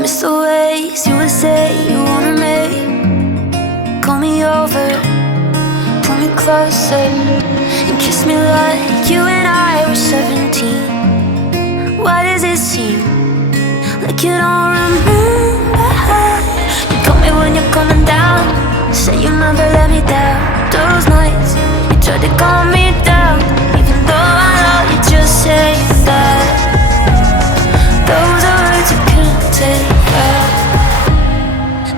miss the ways you would say you wanted me. Call me over, pull me closer, and kiss me like you and I were 17. Why does it seem like you don't remember? You call me when you're coming down, say you never let me down. Those nights you tried to calm me down, even though I know you're just saying that. Those are words you can't take back.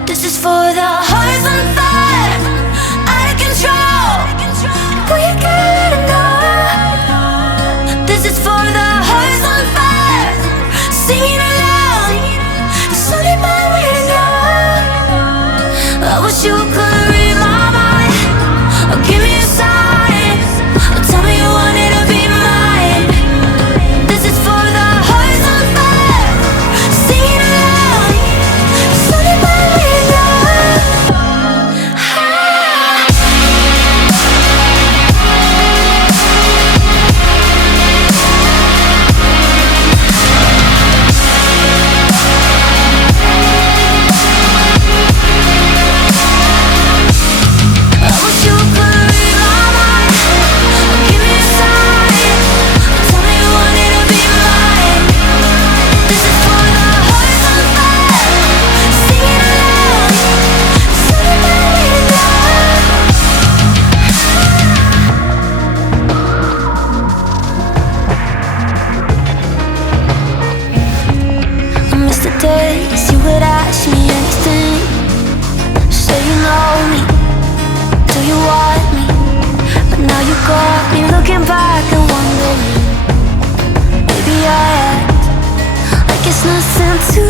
This is for the hearts on fire, out of control. Boy, you gotta let it know. This is for the hearts on fire, singing aloud. It's only my way to know. I wish you could read my mind, or give me a sign, or tell me you wanted to be mine. This is for the hearts on fire, singing aloud. It's only my way to know. I wish you could read my mind, or give me a sign, or tell me you wanted to be mine. This is for the hearts on fire, singing aloud. It's only my way to know. I miss the days you would ask me anything. Say you know me, do you want me? But now you got me looking back and wondering. Maybe I act like it's nothing to